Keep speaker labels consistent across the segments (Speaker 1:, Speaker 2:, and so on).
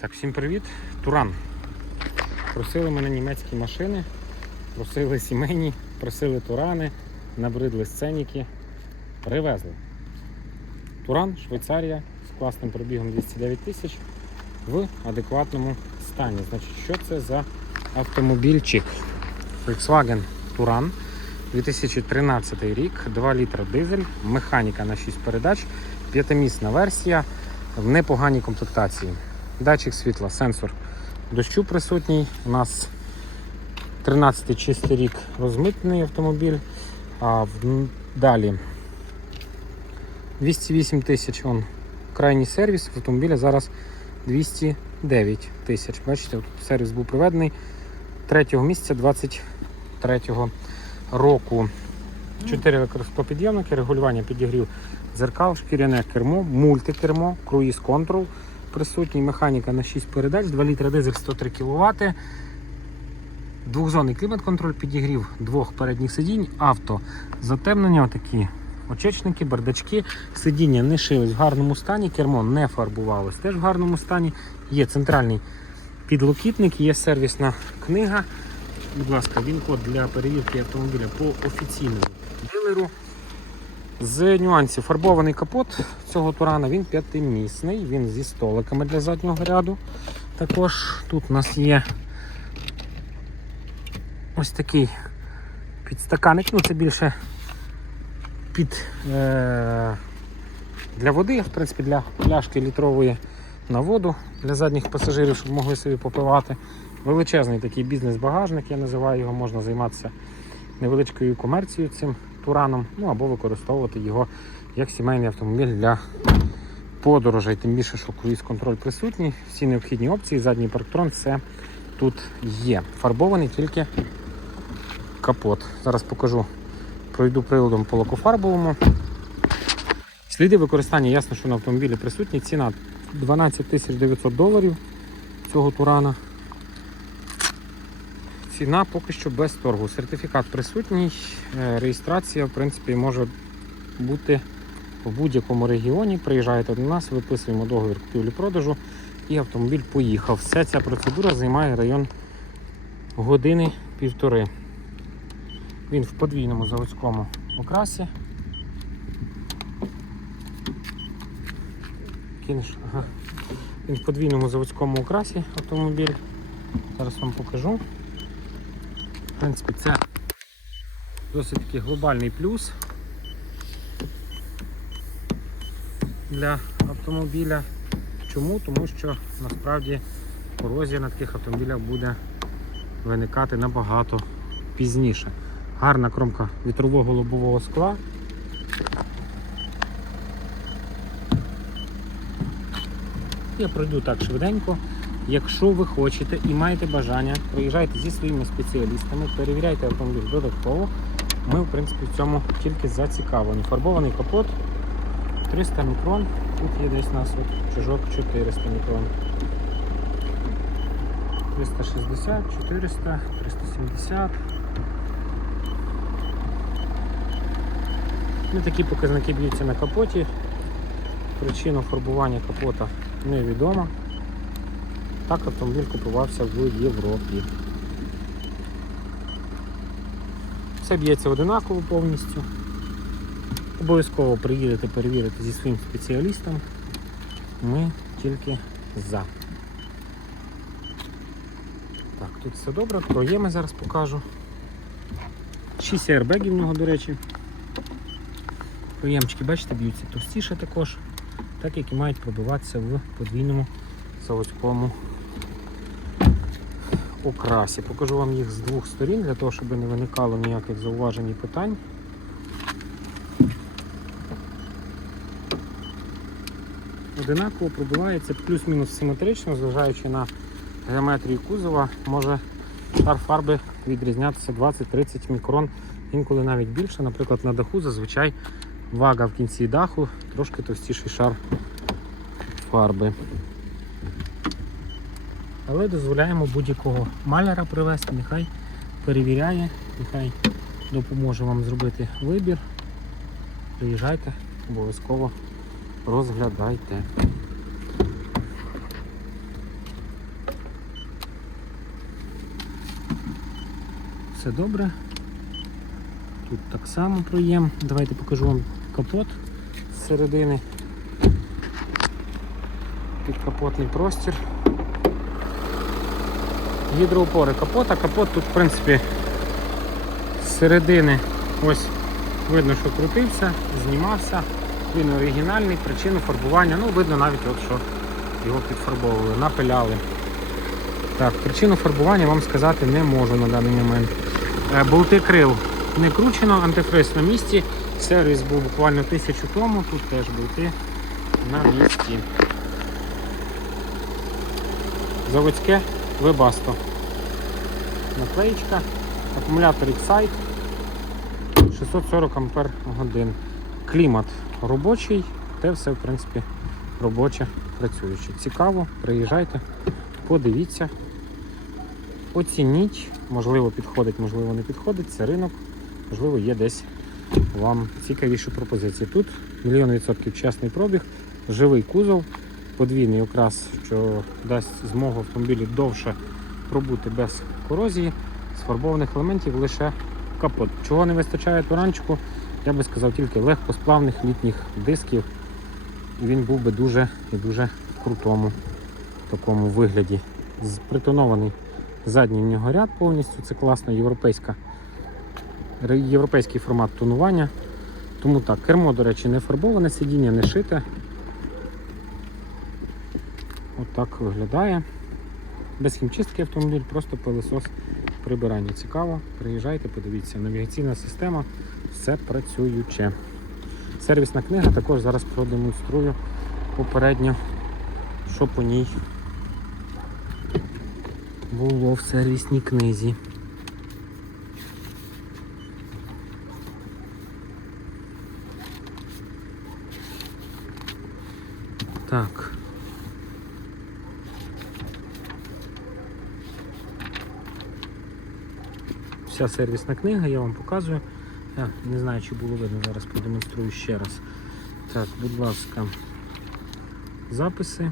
Speaker 1: Так, всім привіт. Туран. Просили мене німецькі машини, просили сімейні, просили турани, набридли сценіки. Привезли. Туран, Швейцарія з класним пробігом 209 тисяч в адекватному стані. Значить, що це за автомобільчик? Volkswagen Туран 2013 рік, 2 літра дизель, механіка на 6 передач, п'ятимісна версія в непоганій комплектації. Датчик світла, сенсор дощу присутній. У нас 13 чистий рік розмитний автомобіль. А в- далі 208 тисяч он крайній сервіс. В автомобіля зараз 209 тисяч. Бачите, сервіс був проведений 3 місяця 23 року. 4 електроспопідйомники, регулювання підігрів дзеркал, шкіряне кермо, мультикермо, круїз контрол. Присутній механіка на 6 передач, 2 літра дизель 103 кВт. Двохзонний клімат-контроль підігрів двох передніх сидінь, авто, затемнення, отакі очечники, бардачки, сидіння не шились в гарному стані, кермо не фарбувалось теж в гарному стані. Є центральний підлокітник, є сервісна книга. Будь ласка, він код для перевірки автомобіля по офіційному дилеру. З нюансів фарбований капот цього турана, він п'ятимісний, він зі столиками для заднього ряду. Також тут у нас є ось такий підстаканник, ну це більше під е, для води, в принципі, для пляшки літрової на воду для задніх пасажирів, щоб могли собі попивати. Величезний такий бізнес-багажник, я називаю його, можна займатися невеличкою комерцією цим тураном, ну або використовувати його як сімейний автомобіль для подорожей. Тим більше, що круїз-контроль присутній, всі необхідні опції, задній парктрон, все тут є. Фарбований тільки капот. Зараз покажу, пройду приладом по лакофарбовому. Сліди використання, ясно, що на автомобілі присутні. Ціна 12 тисяч 900 доларів цього турана. Ціна поки що без торгу. Сертифікат присутній, е, реєстрація, в принципі, може бути в будь-якому регіоні. Приїжджаєте до нас, виписуємо договір купівлі-продажу і автомобіль поїхав. Вся ця процедура займає район години півтори. Він в подвійному заводському окрасі. Кінш, ага. Він в подвійному заводському окрасі автомобіль. Зараз вам покажу. В принципі, це досить такий глобальний плюс для автомобіля. Чому? Тому що насправді корозія на таких автомобілях буде виникати набагато пізніше. Гарна кромка вітрового лобового скла. Я пройду так швиденько. Якщо ви хочете і маєте бажання, приїжджайте зі своїми спеціалістами, перевіряйте автомобіль додатково. Ми, в принципі, в цьому тільки зацікавлені. Фарбований капот 300 мікрон. Тут є десь у нас от чужок 400 мікрон. 360, 400, 370. Ну, такі показники б'ються на капоті. Причина фарбування капота невідома. Так автомобіль купувався в Європі. Все б'ється одинаково повністю. Обов'язково приїдете перевірити зі своїм спеціалістом. Ми тільки за. Так, тут все добре, проєми зараз покажу. 6 аербегів в нього, до речі. Проємчики, бачите, б'ються товстіше також, так як і мають пробиватися в подвійному заводському окрасі. Покажу вам їх з двох сторін, для того, щоб не виникало ніяких зауважень і питань. Одинаково пробивається плюс-мінус симетрично, зважаючи на геометрію кузова, може шар фарби відрізнятися 20-30 мікрон, інколи навіть більше. Наприклад, на даху зазвичай вага в кінці даху, трошки товстіший шар фарби. Але дозволяємо будь-якого маляра привезти, нехай перевіряє, нехай допоможе вам зробити вибір. Приїжджайте, обов'язково розглядайте. Все добре. Тут так само проєм. Давайте покажу вам капот з середини. Підкапотний простір. Гідроупори капота. Капот тут, в принципі, з середини ось видно, що крутився, знімався. Він оригінальний, причину фарбування. Ну, видно навіть, от, що його підфарбовували, напиляли. Так, причину фарбування вам сказати не можу на даний момент. Е, Болти крил не кручено, антифриз на місці. Сервіс був буквально тисячу тому, тут теж болти на місці. Заводське Webasto. Наклеїчка, акумулятор Excite 640 Ампер годин. Клімат робочий, те все в принципі робоче, працююче. Цікаво, приїжджайте, подивіться, оцініть, можливо підходить, можливо не підходить. Це ринок, можливо, є десь вам цікавіші пропозиції. Тут мільйон відсотків чесний пробіг, живий кузов, подвійний окрас, що дасть змогу автомобілю довше пробути без корозії, з фарбованих елементів лише капот. Чого не вистачає туранчику, я би сказав тільки легкосплавних літніх дисків. Він був би дуже і дуже крутому такому вигляді. Притонований задній в нього ряд повністю. Це класна європейська, європейський формат тонування. Тому так, кермо, до речі, не фарбоване, сидіння не шите. Отак виглядає. Без хімчистки автомобіль, просто пилосос прибирання. Цікаво, приїжджайте, подивіться. Навігаційна система, все працююче. Сервісна книга також зараз продемонструю попередньо, що по ній було в сервісній книзі. Так. Вся сервісна книга, я вам показую. Я не знаю, чи було видно, зараз продемонструю ще раз. Так, будь ласка, записи.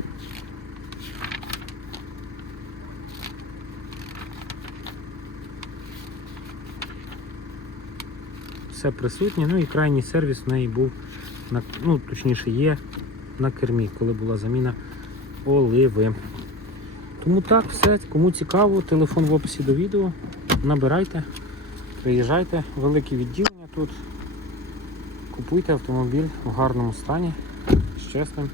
Speaker 1: Все присутнє. Ну і крайній сервіс в неї був, на, ну, точніше, є на кермі, коли була заміна оливи. Тому так, все. Кому цікаво, телефон в описі до відео. Набирайте, приїжджайте, велике відділення тут. Купуйте автомобіль в гарному стані, з чесним,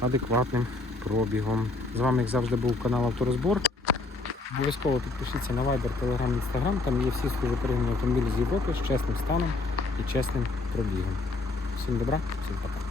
Speaker 1: адекватним пробігом. З вами, як завжди, був канал Авторозбор. Обов'язково підпишіться на Viber, Telegram, Instagram. Там є всі служби перегону автомобілів з Європи з чесним станом і чесним пробігом. Всім добра, всім пока.